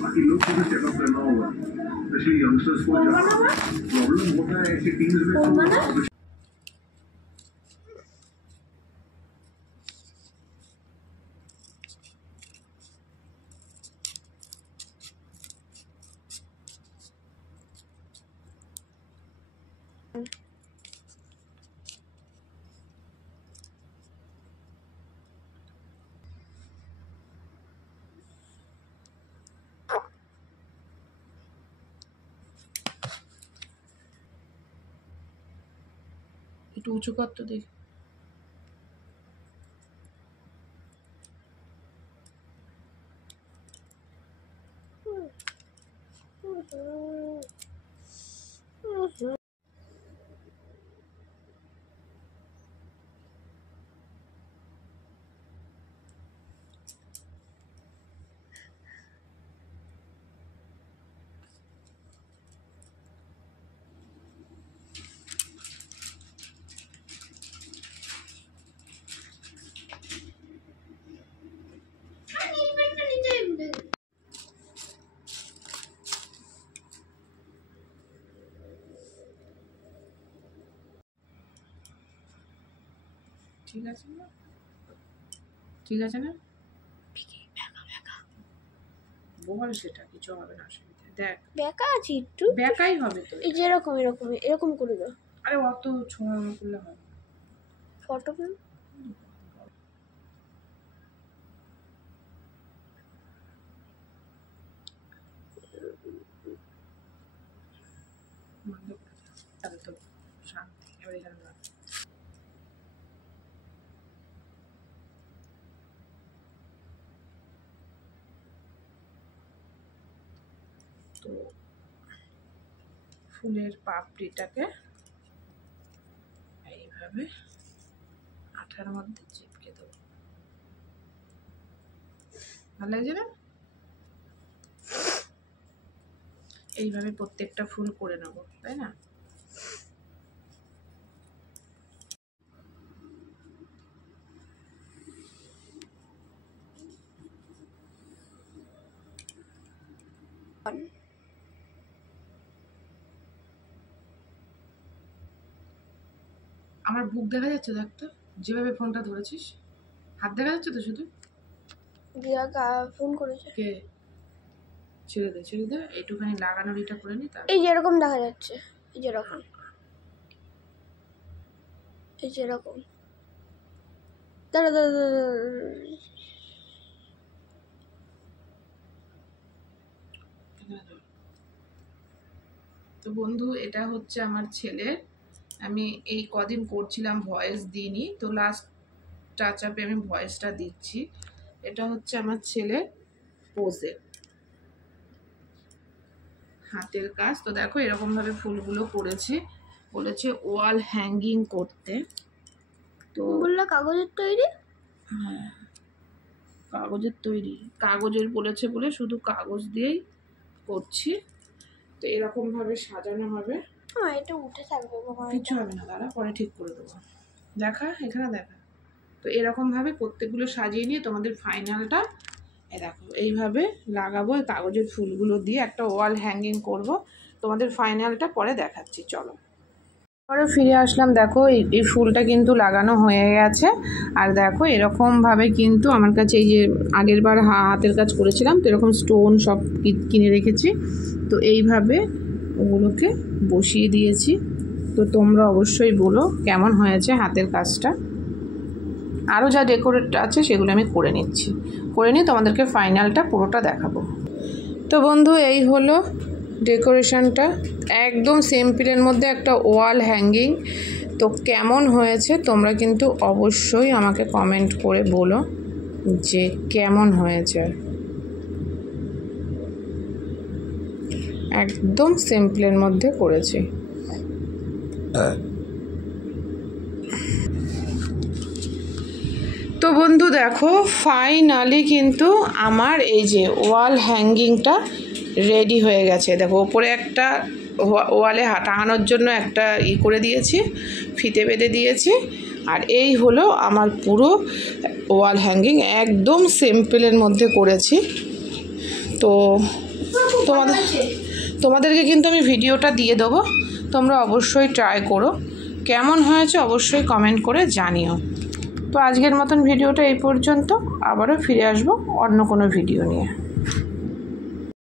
बाकी लोग को भी चेकअप करना होगा, स्पेशली यंगस्टर्स को प्रॉब्लम होता है ऐसे टीम्स में। একটু উঁচু কর তো দেখি। ঠিক আছে না? ঠিক আছে না? বল, সেটা কিছু হবে না, অসুবিধা। দেখ বেকা আছে একটু, বেকাই হবে তো। এই যে এরকম এরকম এরকম করে দাও। আরে অত ছোঁয়া করলে হয়? ফটো ফ্রেম তো শান্তি। এবার এখানে তো ফুলের পাপড়িটাকে এইভাবে আঠার মধ্যে চিপকে দেবো। ভালো লাগছে না? এইভাবে প্রত্যেকটা ফুল করে নেব, তাই না? আমার বুক দেখা যাচ্ছে, দেখ তো, যেভাবে ফোনটা ধরেছিস হাত দেখা যাচ্ছে তো শুধু। দিয়া ফোন করেছে। কে? ছেড়ে দে ছেড়ে দে, একটুখানি লাগানোর এটা করে নি। তার এই যেরকম দেখা যাচ্ছে, এই যেরকম, এই যেরকম। দাঁড়া দাঁড়া দাঁড়া, তো বন্ধু, এটা হচ্ছে আমার ছেলের। আমি এই কদিন করছিলাম, ভয়েস দিইনি, তো লাস্ট টাচ আপে আমি ভয়েসটা দিচ্ছি। এটা হচ্ছে আমার ছেলের পোজে হাতের কাজ। তো দেখো এরকম ভাবে ফুলগুলো করেছে, বলেছে ওয়াল হ্যাঙ্গিং করতে। তো বললো কাগজের তৈরি। হ্যাঁ, কাগজের তৈরি, কাগজের বলেছে বলে শুধু কাগজ দিয়েই করছি। তো এরকম ভাবে সাজানো হবে। হ্যাঁ, এটা উঠে থাকবে, কিছু হবে না, দাঁড়া পরে ঠিক করে দেবো। দেখা, এখানে দেখা। তো এরকম ভাবে প্রত্যেকগুলো সাজিয়ে নিয়ে তোমাদের ফাইনালটা দেখো এইভাবে লাগাবো। কাগজের ফুলগুলো দিয়ে একটা ওয়াল হ্যাঙ্গিং করব। তোমাদের ফাইনালটা পরে দেখাচ্ছি, চলো। পরে ফিরে আসলাম, দেখো এই ফুলটা কিন্তু লাগানো হয়ে গেছে। আর দেখো এরকমভাবে কিন্তু আমার কাছে এই যে আগের বার হাতের কাজ করেছিলাম, তো এরকম স্টোন সব কিনে রেখেছি। তো এইভাবে ওগুলোকে বসিয়ে দিয়েছি। তো তোমরা অবশ্যই বলো কেমন হয়েছে হাতের কাজটা। আরও যা ডেকোরেট আছে সেগুলো আমি করে নিচ্ছি, করে নিয়ে তোমাদেরকে ফাইনালটা পুরোটা দেখাবো। তো বন্ধু, এই হলো ডেকোরেশনটা একদম সিম্পলের মধ্যে একটা ওয়াল হ্যাঙ্গিং। তো কেমন হয়েছে তোমরা কিন্তু অবশ্যই আমাকে কমেন্ট করে বলো যে কেমন হয়েছে। একদম সিম্পলের মধ্যে করেছি। তো বন্ধু দেখো ফাইনালি কিন্তু আমার এই যে ওয়াল হ্যাঙ্গিংটা রেডি হয়ে গেছে। দেখো ওপরে একটা ওয়ালে টাঙানোর জন্য একটা করে দিয়েছি, ফিতে বেঁধে দিয়েছি। আর এই হলো আমার পুরো ওয়াল হ্যাঙ্গিং, একদম সিম্পলের মধ্যে করেছি। তো তোমাদেরকে কিন্তু আমি ভিডিওটা দিয়ে দেবো, তোমরা অবশ্যই ট্রাই করো। কেমন হয়েছে অবশ্যই কমেন্ট করে জানিও। তো আজকের মতন ভিডিওটা এই পর্যন্ত, আবারও ফিরে আসবো অন্য কোনো ভিডিও নিয়ে।